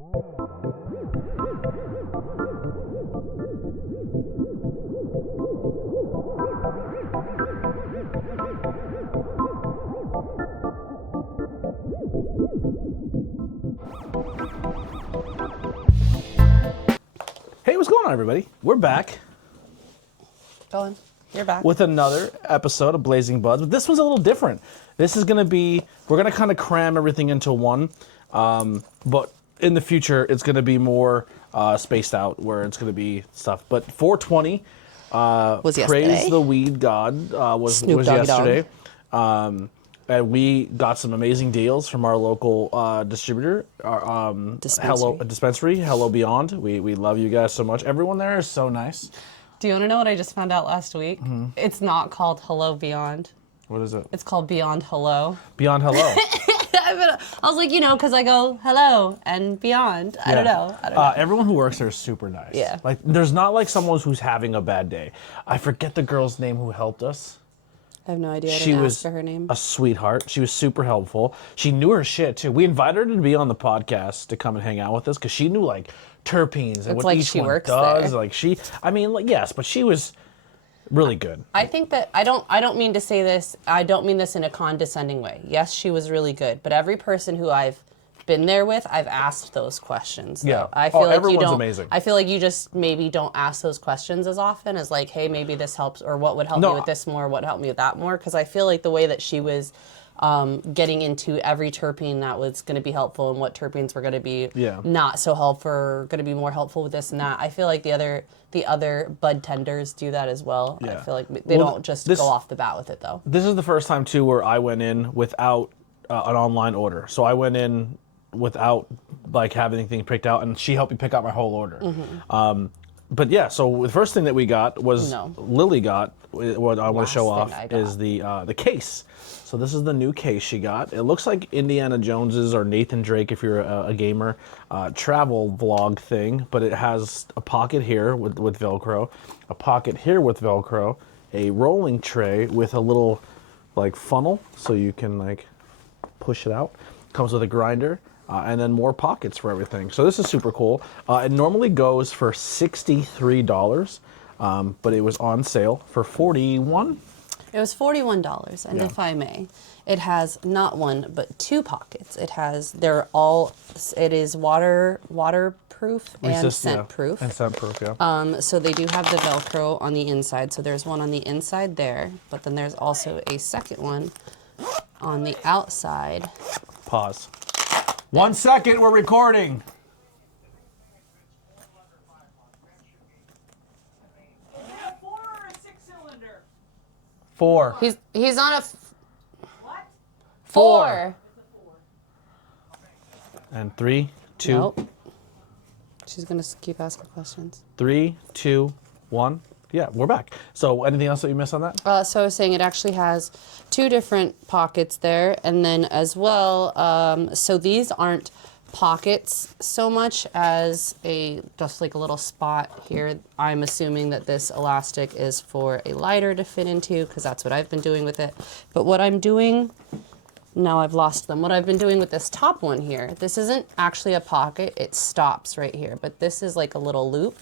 Hey, what's going on, everybody? We're back. Going. You're back. With another episode of Blazing Budz, but this one's a little different. This is going to be, we're going to kind of cram everything into one, but in the future, it's going to be more spaced out, where it's going to be stuff. But 420, was yesterday. Praise the Weed God, was yesterday. And we got some amazing deals from our local distributor, dispensary, Hello Beyond. We love you guys so much. Everyone there is so nice. Do you want to know what I just found out last week? Mm-hmm. It's not called Hello Beyond. What is it? It's called Beyond Hello. Beyond Hello. I was like, because I go hello and beyond. I don't know. Everyone who works there is super nice. Yeah. Like, there's not like someone who's having a bad day. I forget the girl's name who helped us. I have no idea. I She didn't was ask for her name. a sweetheart. She was super helpful. She knew her shit too. We invited her to be on the podcast to come and hang out with us because she knew like terpenes and It's what like each she one works does. there. Like yes, but she was really good. I think that I don't mean to say this. I don't mean this in a condescending way. Yes, she was really good, but every person who I've been there with, I've asked those questions. Yeah. I feel like everyone's you don't. amazing. I feel like you just maybe don't ask those questions as often as like, hey, maybe this helps, or what would help me with this more, what helped me with that more. Because I feel like the way that she was getting into every terpene that was going to be helpful and what terpenes were going to be not so helpful, or going to be more helpful with this and that. I feel like the other bud tenders do that as well. Yeah. I feel like they don't just go off the bat with it though. This is the first time too where I went in without an online order. So I went in without like having anything picked out, and she helped me pick out my whole order. Mm-hmm. But yeah, so the first thing that we got was Lily got. What I want to show off is the case. So this is the new case she got. It looks like Indiana Jones's or Nathan Drake, if you're a gamer, travel vlog thing. But it has a pocket here with Velcro, a pocket here with Velcro, a rolling tray with a little like funnel, so you can like push it out. Comes with a grinder. And then more pockets for everything. So this is super cool. It normally goes for $63, but it was on sale for $41. It was $41, and if I may, it has not one but two pockets. It is waterproof and scent proof. And scent proof, yeah. So they do have the Velcro on the inside. So there's one on the inside there, but then there's also a second one on the outside. Pause. 1 second, we're recording. Is it a 4 or a 6-cylinder? 4. He's on a What? 4. And 3, 2. Nope. She's gonna keep asking questions. 3, 2, 1. Yeah, we're back. So anything else that you missed on that? So I was saying it actually has two different pockets there, and then as well, so these aren't pockets so much as just like a little spot here. I'm assuming that this elastic is for a lighter to fit into, because that's what I've been doing with it. But what I'm doing, now I've lost them. What I've been doing with this top one here, this isn't actually a pocket, it stops right here, but this is like a little loop.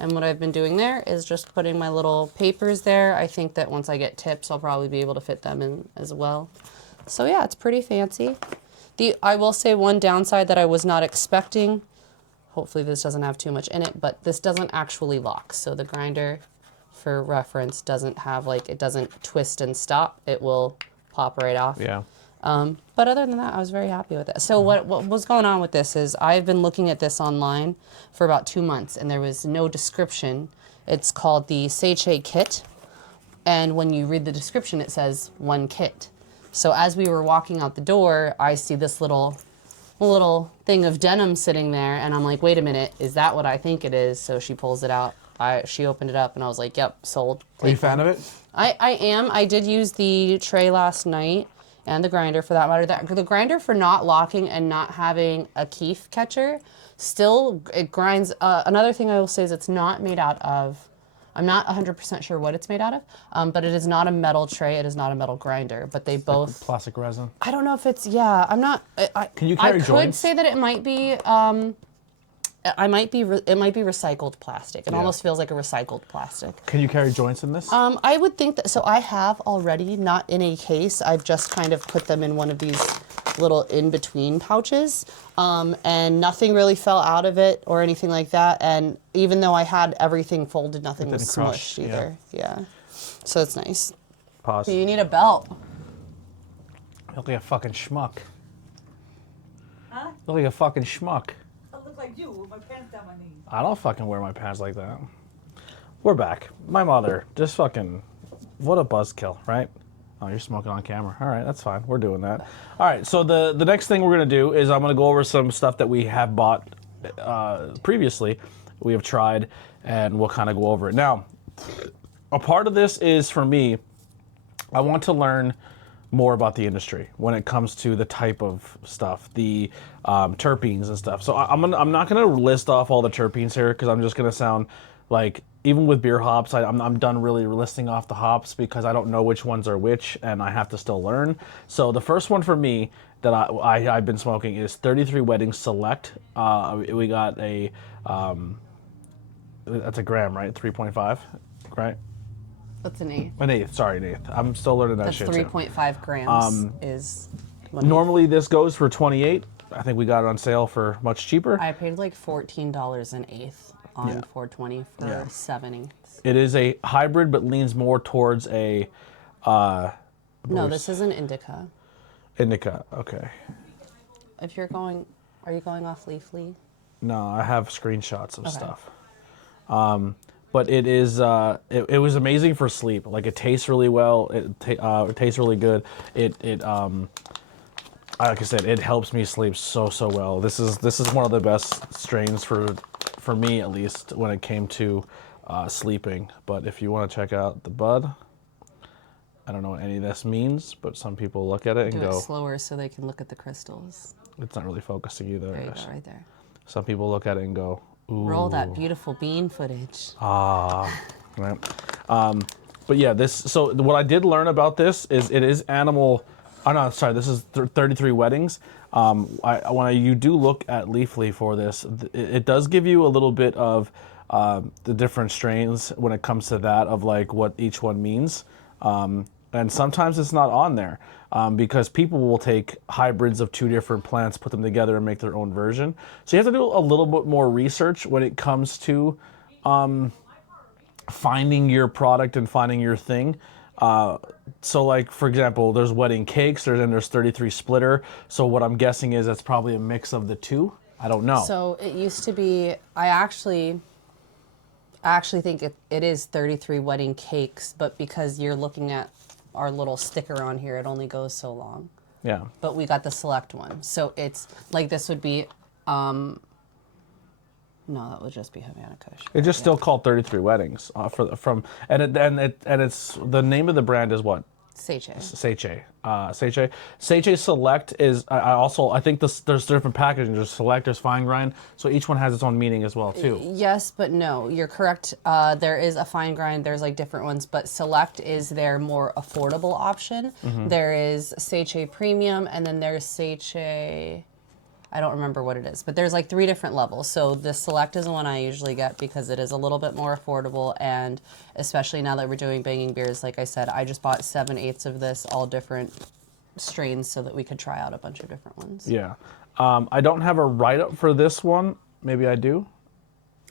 And what I've been doing there is just putting my little papers there. I think that once I get tips, I'll probably be able to fit them in as well. So yeah, it's pretty fancy. I will say one downside that I was not expecting, hopefully this doesn't have too much in it, but this doesn't actually lock. So the grinder, for reference, doesn't have it doesn't twist and stop. It will pop right off. Yeah. But other than that, I was very happy with it. So what was going on with this is I've been looking at this online for about 2 months, and there was no description. It's called the Seiche kit, and when you read the description, it says 1 kit. So as we were walking out the door, I see this little thing of denim sitting there, and I'm like, wait a minute, is that what I think it is? So she pulls it out. She opened it up, and I was like, yep, sold. Are you a fan of it? I am. I did use the tray last night, and the grinder for that matter. The grinder for not locking and not having a keef catcher, still, it grinds. Another thing I will say is it's not made out of, I'm not 100% sure what it's made out of, but it is not a metal tray, it is not a metal grinder, but they both... Like plastic resin? I don't know if it's, yeah, I'm not... Can you carry joints? I could say that it might be It might be recycled plastic. It Yeah. almost feels like a recycled plastic. Can you carry joints in this? I would think that, so I have already, not in a case, I've just kind of put them in one of these little in-between pouches, and nothing really fell out of it or anything like that, and even though I had everything folded, nothing was didn't crush, smushed either. Yeah. So it's nice. Pause. You need a belt. You look like a fucking schmuck. Huh? You look like a fucking schmuck. I look like you with my pants down my knees. I don't fucking wear my pants like that. We're back. My mother, just fucking, what a buzzkill, right? Oh, you're smoking on camera. All right, that's fine. We're doing that. All right, so the next thing we're going to do is I'm going to go over some stuff that we have bought previously, we have tried, and we'll kind of go over it. Now, a part of this is, for me, I want to learn more about the industry when it comes to the type of stuff, the terpenes and stuff. So I'm not gonna list off all the terpenes here because I'm just gonna sound like, even with beer hops, I'm done really listing off the hops because I don't know which ones are which and I have to still learn. So the first one for me that I've been smoking is 33 Weddings Select. We got a, that's a gram, right? 3.5, right? What's an eighth? An eighth, sorry, an eighth. I'm still learning that That's shit too. 3.5 grams is one eighth. Normally this goes for 28. I think we got it on sale for much cheaper. I paid like $14 an eighth on Yeah. 420 for Yeah. 7 eighths. It is a hybrid, but leans more towards a No, this is an indica. indica. Okay. If you're going, are you going off Leafly? No, I have screenshots of Okay. stuff. But it is, it was amazing for sleep. Like, it tastes really well. It tastes really good. Like I said, it helps me sleep so well. This is one of the best strains for me, at least, when it came to sleeping. But if you want to check out the bud, I don't know what any of this means, but some people look at it and Do it go, slower so they can look at the crystals. it's not really focusing either. There you go, right there. Some people look at it and go, ooh. Roll that beautiful bean footage. Right. But yeah, so what I did learn about this is it is animal. Oh no, sorry. This is 33 Weddings. You do look at Leafly for this, it does give you a little bit of the different strains when it comes to that, of like what each one means. And sometimes it's not on there because people will take hybrids of 2 different plants, put them together, and make their own version. So you have to do a little bit more research when it comes to finding your product and finding your thing. So like, for example, there's wedding cakes, there's 33 splitter. So what I'm guessing is that's probably a mix of the two. I don't know. So it used to be, I actually think it is 33 wedding cakes, but because you're looking at our little sticker on here, it only goes so long. Yeah. But we got the select one. So it's like, this would be, no, that would just be Havana Kush. It's just still called 33 Weddings and it's the name of the brand is what? Seche. Seche Select is I think there's different packaging. There's Select, there's Fine Grind, so each one has its own meaning as well too. Yes, but no, you're correct. There is a fine grind. There's like different ones, but Select is their more affordable option. Mm-hmm. There is Seche Premium, and then there's Seche. I don't remember what it is, but there's like 3 different levels. So the Select is the one I usually get because it is a little bit more affordable, and especially now that we're doing banging beers, like I said, I just bought 7 eighths of this, all different strains, so that we could try out a bunch of different ones. Yeah. I don't have a write-up for this one. Maybe I do.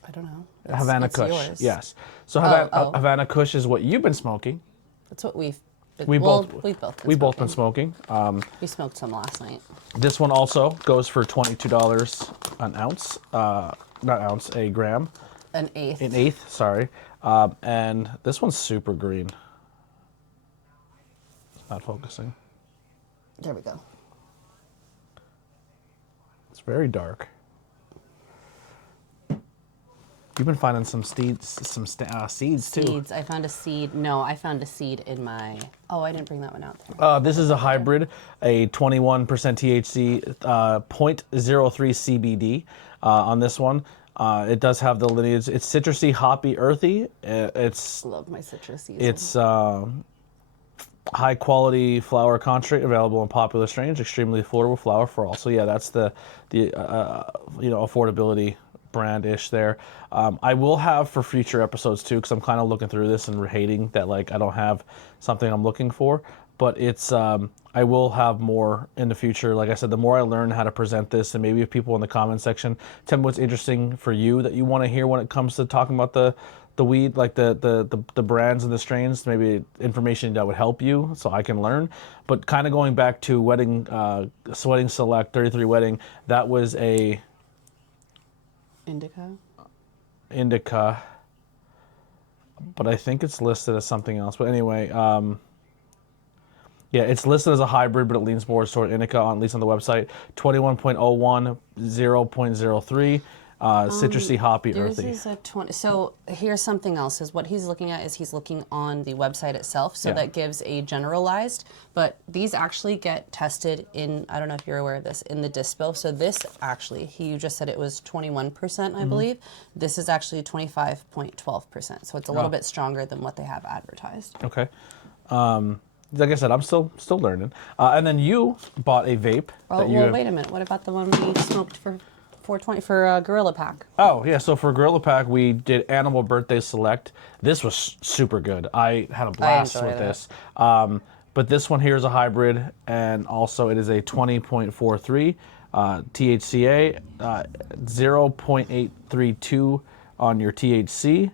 I don't know. Havana it's Kush. yours. Yes. So Oh. Havana Kush is what you've been smoking. That's what we've We've both smoking. been smoking. We smoked some last night. This one also goes for $22 an ounce. Not ounce, a gram. An eighth. An eighth, sorry. And this one's super green. It's not focusing. There we go. It's very dark. You've been finding some seeds too. Seeds. I found a seed. No, I found a seed in my. Oh, I didn't bring that one out there. This is a hybrid, a 21% THC, 0.03 CBD on this one. It does have the lineage. It's citrusy, hoppy, earthy. It's I love my citrus season. It's high quality flower concentrate available in popular strains. Extremely affordable flower for all. So yeah, that's the affordability brand-ish there. I will have for future episodes too, because I'm kind of looking through this and hating that like I don't have something I'm looking for. But it's I will have more in the future. Like I said, the more I learn how to present this, and maybe if people in the comment section tell me what's interesting for you that you want to hear when it comes to talking about the weed, like the brands and the strains, maybe information that would help you so I can learn. But kind of going back to Wedding Select 33 Wedding, that was a indica, but I think it's listed as something else. But anyway, yeah, it's listed as a hybrid, but it leans more toward indica, at least on the website. 21.01, 0.03, citrusy, hoppy, Yours earthy. is a 20. So here's something else. Is what he's looking at is he's looking on the website itself. So Yeah. that gives a generalized. But these actually get tested in, I don't know if you're aware of this, in the dispo. So this actually, you just said it was 21%, I believe. This is actually 25.12%. So it's a little bit stronger than what they have advertised. Okay. Like I said, I'm still learning. And then you bought a vape. Oh, that you well, have- wait a minute. What about the one we smoked for 420 for Gorilla Pack? Oh, yeah, so for Gorilla Pack, we did Animal Birthday Select. This was super good. I had a blast enjoyed with it. this. But this one here is a hybrid, and also it is a 20.43 THCA, 0.832 on your THC,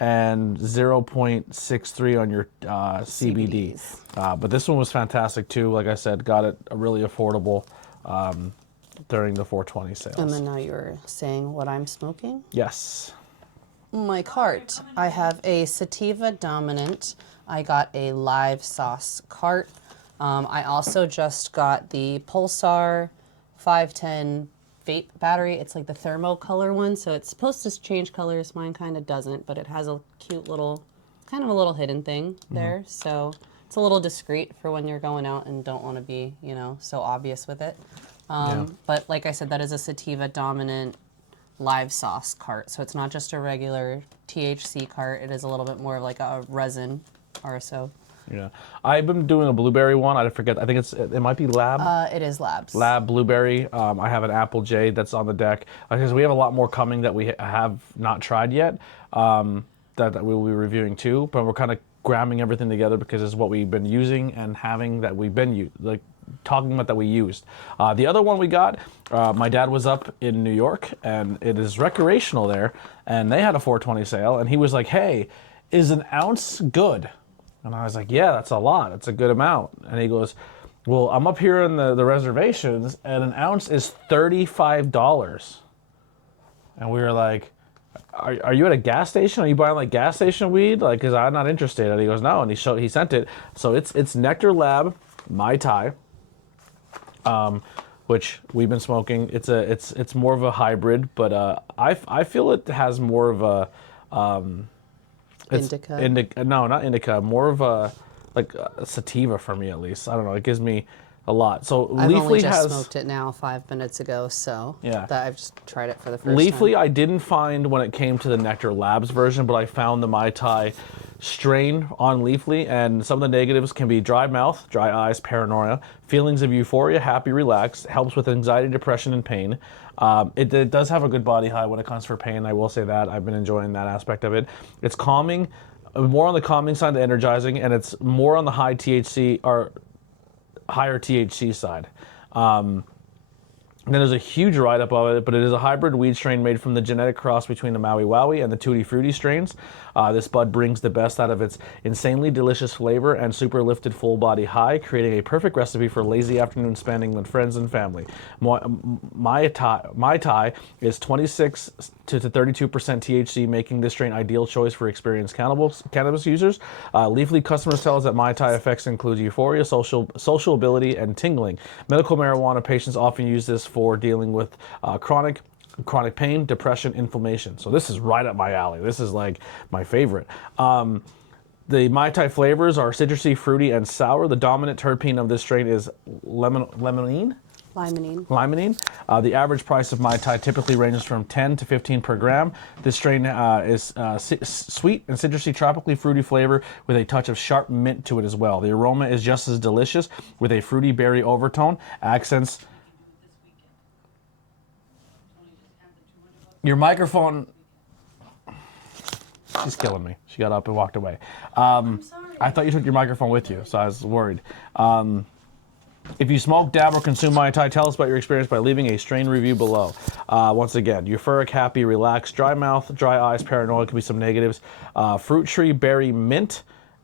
and 0.63 on your CBD. But this one was fantastic too. Like I said, got it really affordable during the 420 sales. And then now you're saying what I'm smoking? Yes. My cart. I have a Sativa Dominant. I got a live sauce cart. I also just got the Pulsar 510 vape battery. It's like the thermo color one, so it's supposed to change colors. Mine kind of doesn't, but it has a cute little, kind of a little hidden thing there. So it's a little discreet for when you're going out and don't want to be, you know, so obvious with it. But like I said, that is a Sativa Dominant live sauce cart. So it's not just a regular THC cart. It is a little bit more of like a resin RSO. Yeah. I've been doing a blueberry one. I forget. I think it might be Lab. It is Labs. Lab Blueberry. I have an Apple J that's on the deck. Because we have a lot more coming that we have not tried yet that we will be reviewing too. But we're kind of grabbing everything together because it's what we've been using and having that we've been talking about that we used. The other one we got, my dad was up in New York, and it is recreational there, and they had a 420 sale, and he was like, hey, is an ounce good? And I was like, yeah, that's a lot. That's a good amount. And he goes, well, I'm up here in the reservations, and an ounce is $35. And we were like, are you at a gas station? Are you buying like gas station weed? Like, because I'm not interested. And he goes, no. And he sent it. So it's Nectar Lab Mai Tai, which we've been smoking. It's more of a hybrid, but I feel it has more of a Indica. No, not indica. More of a sativa for me, at least. I don't know. It gives me a lot. So I've Leafly only just has smoked it now 5 minutes ago, so Yeah. that I've just tried it for the first Leafly. time. I didn't find when it came to the Nectar Labs version, but I found the Mai Tai strain on Leafly, and some of the negatives can be dry mouth, dry eyes, paranoia, feelings of euphoria, happy, relaxed, helps with anxiety, depression, and pain. It does have a good body high when it comes for pain. I will say that. I've been enjoying that aspect of it. It's calming, more on the calming side, the energizing, and it's more on the high THC or higher THC side. And then there's a huge write-up of it, but it is a hybrid weed strain made from the genetic cross between the Maui Wowie and the Tutti Frutti strains. This bud brings the best out of its insanely delicious flavor and super lifted full body high, creating a perfect recipe for lazy afternoon spending with friends and family. Mai Tai is 26 to 32% THC, making this strain ideal choice for experienced cannabis users. Leafly customers tell us that Mai Tai effects include euphoria, sociability, and tingling. Medical marijuana patients often use this for dealing with chronic pain, depression, inflammation. So this is right up my alley. This is like my favorite. The Mai Tai flavors are citrusy, fruity, and sour. The dominant terpene of this strain is limonene. Limonene. The average price of Mai Tai typically ranges from 10 to 15 per gram. This strain is sweet and citrusy, tropically fruity flavor with a touch of sharp mint to it as well. The aroma is just as delicious with a fruity berry overtone. Accents Your microphone. She's killing me. She got up and walked away. I thought you took your microphone with you, so I was worried. If you smoke, dab, or consume Mai Tai, tell us about your experience by leaving a strain review below. Once again, euphoric, happy, relaxed, dry mouth, dry eyes, paranoid, could be some negatives. Fruit tree, berry, mint,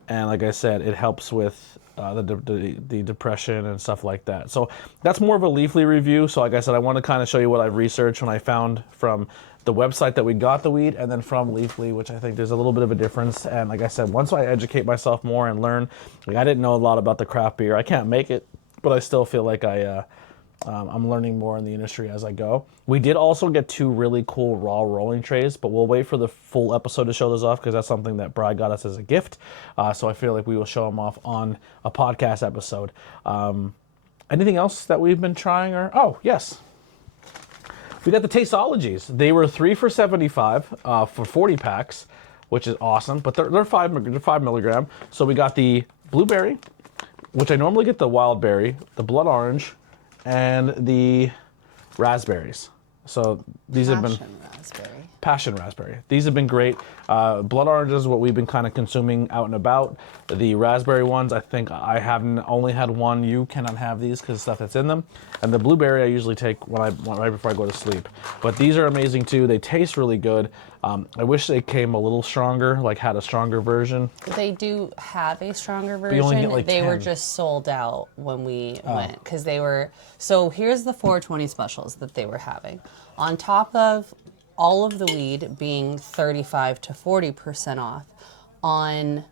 and like I said, it helps with the depression and stuff like that. So that's more of a Leafly review. So like I said, I want to kind of show you what I've researched when I found from the website that we got the weed, and then from Leafly, which I think there's a little bit of a difference. And like I said, once I educate myself more and learn, like I didn't know a lot about the craft beer. I can't make it, but I still feel like I'm learning more in the industry as I go. We did also get 2 really cool raw rolling trays, but we'll wait for the full episode to show those off because that's something that Brad got us as a gift. So I feel like we will show them off on a podcast episode. Anything else that we've been trying? Oh, yes. We got the Tasteologies. They were 3 for $75 for 40 packs, which is awesome, but they're 5 milligram. So we got the blueberry, which I normally get the wild berry, the blood orange, and the raspberries. So these have been passion raspberry. These have been great. Blood orange is what we've been kind of consuming out and about. The raspberry ones, I think I haven't only had one. You cannot have these because of stuff that's in them. And the blueberry I usually take right before I go to sleep. But these are amazing too. They taste really good. I wish they came a little stronger, like had a stronger version. They do have a stronger version. You only get like they 10. were just sold out when we went because they were. So here's the 420 specials that they were having. On top of all of the weed being 35 to 40% off, on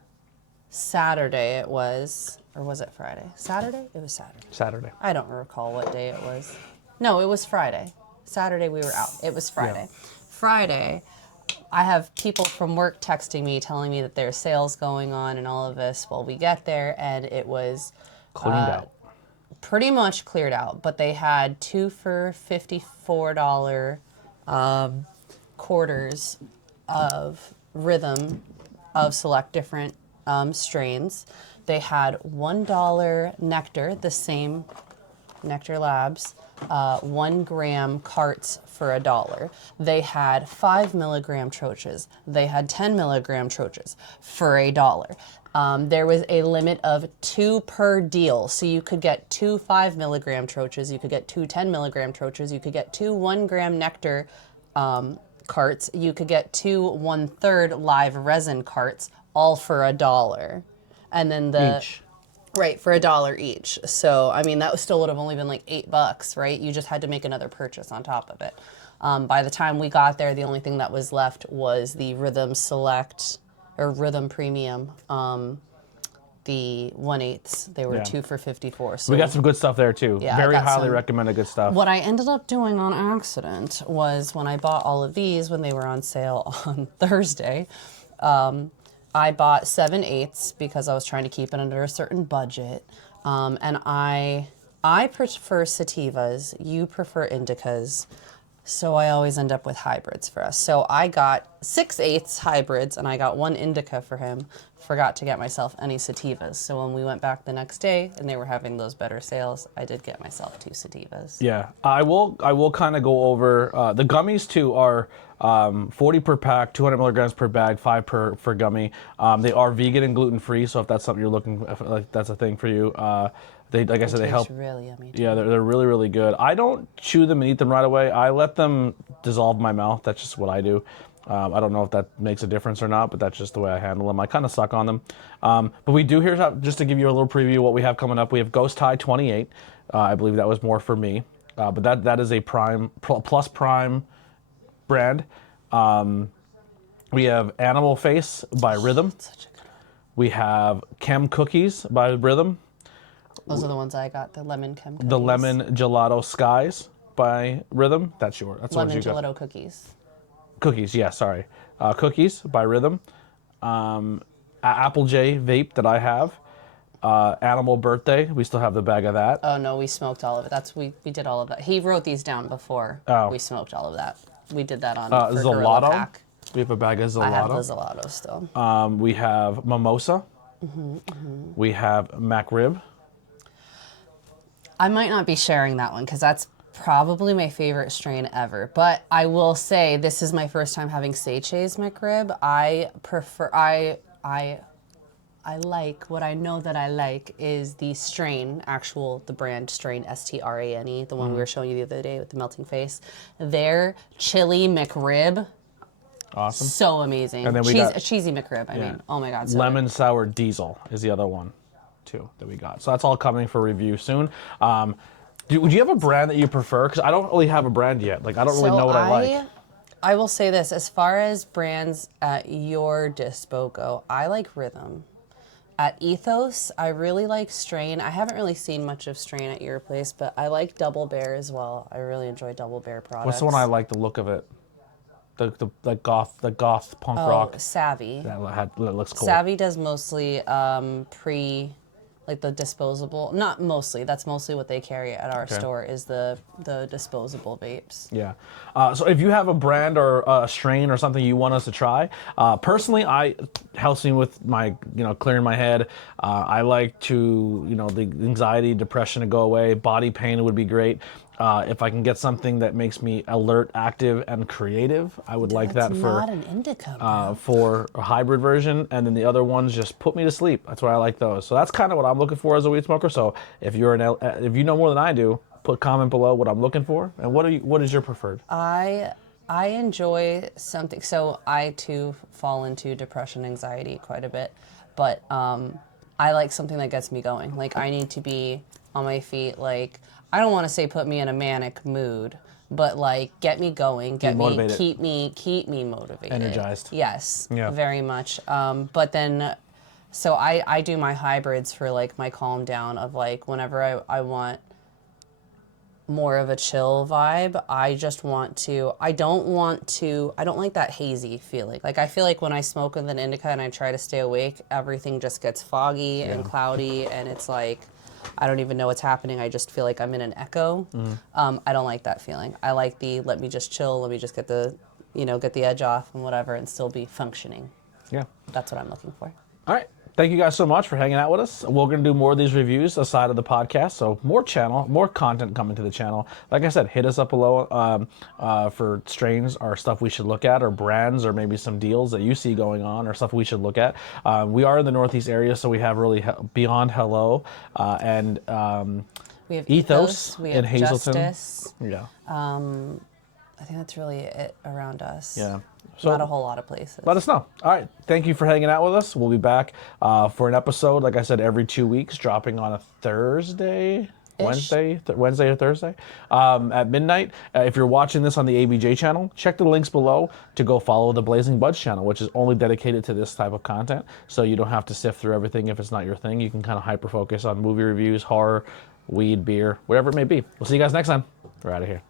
Saturday it was, or was it Friday? Saturday? It was Saturday. Saturday. I don't recall what day it was. No, it was Friday. Saturday we were out. It was Friday. Yeah. Friday, I have people from work texting me telling me that there's sales going on and all of this. Well, we get there and it was Cleaned out. pretty much cleared out, but they had 2 for $54 quarters of rhythm of select different strains. They had $1 nectar, the same Nectar Labs, 1 gram carts for $1. They had 5 milligram troches. They had 10 milligram troches for $1. There was a limit of 2 per deal. So you could get 2 5 milligram troches, you could get 2 10 milligram troches, you could get 2 1 gram nectar carts, you could get 2 1/3 live resin carts, all for $1. And then Each. Right, for $1 each. So, I mean, that still would have only been like $8, right? You just had to make another purchase on top of it. By the time we got there, the only thing that was left was the Rhythm Select, or Rhythm Premium, the 1/8. They were 2 for $54. So We got some good stuff there too. Yeah, Very I got highly some. recommended good stuff. What I ended up doing on accident was when I bought all of these when they were on sale on Thursday, I bought 7/8 because I was trying to keep it under a certain budget. And I prefer sativas, you prefer indicas, so I always end up with hybrids for us. So I got 6/8 hybrids and I got 1 indica for him. Forgot to get myself any sativas. So when we went back the next day and they were having those better sales, I did get myself 2 sativas. Yeah, I will kind of go over the gummies too. Are 40 per pack, 200 milligrams per bag, 5 per gummy. They are vegan and gluten free, so if that's something you're looking, like that's a thing for you. They, like I said, they help. Really yummy. Yeah, they're really, really good. I don't chew them and eat them right away. I let them dissolve in my mouth. That's just what I do. I don't know if that makes a difference or not, but that's just the way I handle them. I kind of suck on them. But we do here, just to give you a little preview of what we have coming up, we have Ghost High 28. I believe that was more for me. But that is a plus prime brand. We have Animal Face by Rhythm. Such a good one. We have Chem Cookies by Rhythm. Those are the ones I got, the lemon chem cookies. The Lemon Gelato Skies by Rhythm. That's yours. That's lemon what you got. gelato cookies. Cookies, yeah, sorry. Cookies by Rhythm. Apple J vape that I have. Animal Birthday, we still have the bag of that. Oh no, we smoked all of it. We did all of that. He wrote these down before we smoked all of that. We did that on for Gorilla Zelato. Pack. We have a bag of Zelato. I have the Zelato still. We have Mimosa. We have MacRib. I might not be sharing that one because that's Probably my favorite strain ever, but I will say this is my first time having Seychelles McRib. I prefer, I like, what I know that I like is the strain, the brand strain, STRANE, the one we were showing you the other day with the melting face. Their chili McRib, Awesome. so amazing. And then we got cheesy McRib, I mean, oh my God. So lemon good. sour diesel is the other one, too, that we got. So that's all coming for review soon. Would you have a brand that you prefer? Because I don't really have a brand yet. Like, I don't really know what I like. I will say this, as far as brands at your dispo go, I like Rhythm. At Ethos, I really like Strain. I haven't really seen much of Strain at your place, but I like Double Bear as well. I really enjoy Double Bear products. What's the one I like the look of it? The goth punk rock. Savvy. That looks cool. Savvy does mostly like the disposable, not mostly, that's mostly what they carry at our store is the disposable vapes. Yeah. So if you have a brand or a strain or something you want us to try, personally, helping with my, clearing my head. I like to, the anxiety, depression to go away. Body pain would be great. If I can get something that makes me alert, active, and creative, I would like that for not an indica, for a hybrid version, and then the other ones just put me to sleep. That's why I like those. So that's kind of what I'm looking for as a weed smoker. So if you're if you know more than I do, put comment below what I'm looking for, and what is your preferred? I enjoy something. So I too fall into depression, anxiety quite a bit, but I like something that gets me going. Like I need to be on my feet. Like I don't want to say put me in a manic mood, but like get me going, keep me motivated, energized. Yes, very much. But then, so I do my hybrids for like my calm down of like whenever I want more of a chill vibe. I don't like that hazy feeling. Like I feel like when I smoke with an indica and I try to stay awake, everything just gets foggy and cloudy, and it's like I don't even know what's happening. I just feel like I'm in an echo. I don't like that feeling. I like let me just chill, let me just get the edge off and whatever and still be functioning. Yeah. That's what I'm looking for. All right. Thank you guys so much for hanging out with us. We're going to do more of these reviews aside of the podcast, so more content coming to the channel. Like I said, hit us up below for strains or stuff we should look at, or brands, or maybe some deals that you see going on, or stuff we should look at. We are in the Northeast area, so we have really Beyond Hello and we have Ethos we in have Hazleton. Justice. Yeah. I think that's really it around us. Yeah. So not a whole lot of places. Let us know. All right. Thank you for hanging out with us. We'll be back for an episode, like I said, every 2 weeks, dropping on a Thursday, Wednesday or Thursday at midnight. If you're watching this on the ABJ channel, check the links below to go follow the Blazing Budz channel, which is only dedicated to this type of content. So you don't have to sift through everything if it's not your thing. You can kind of hyper focus on movie reviews, horror, weed, beer, whatever it may be. We'll see you guys next time. We're out of here.